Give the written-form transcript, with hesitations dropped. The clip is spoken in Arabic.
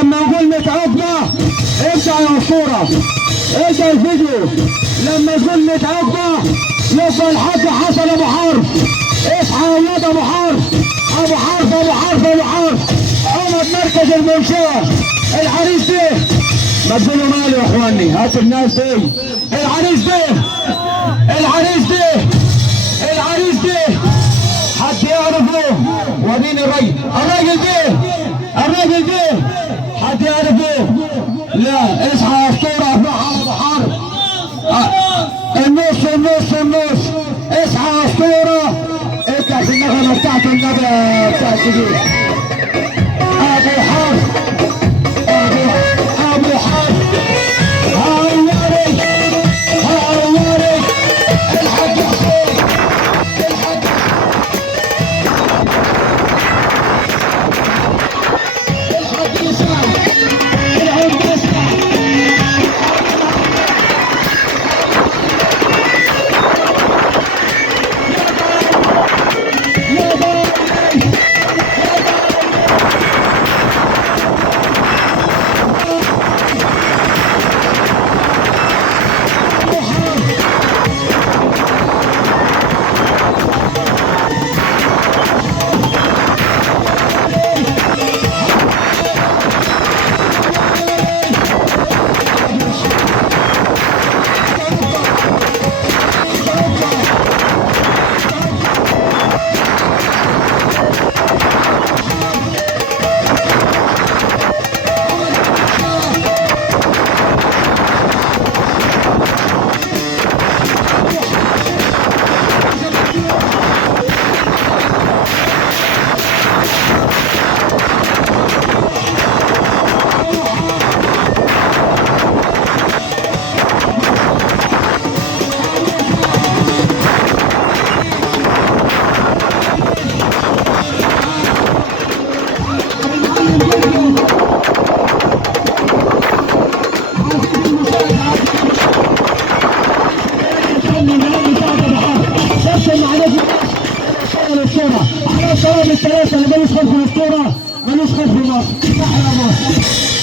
لما اقول 100 عقبه ابدا يا اسطوره، ابدا الفيديو. لما تقول 100 عقبه يبقى الحاج حسن ابو حرب. اصحى يا ولاد ابو حرب، ابو حرب ابو حرب ابو حرب، عمد مركز المنشاه. العريس ده ما تقولوا ماله يا اخواني، هات الناس دي. العريس ده العريس ده العريس ده حد يعرفه؟ وريني الراجل، الراجل ده الراجل ده حد يعرفه؟ لا. اصحى يا اسطوره افرح ابو حرب. النص النص النص. اصحى يا اسطوره، اطلع في النغمه بتاعت النبي بتاعت دي. ابو حرب ابو حرب هوري هوري الحاج حسين الحاج الحاج يسعد العود يسعد. يا باي الثلاثة اللي ملوش خلف في الاسطورة ملوش خلف في مصر. صح يا ابو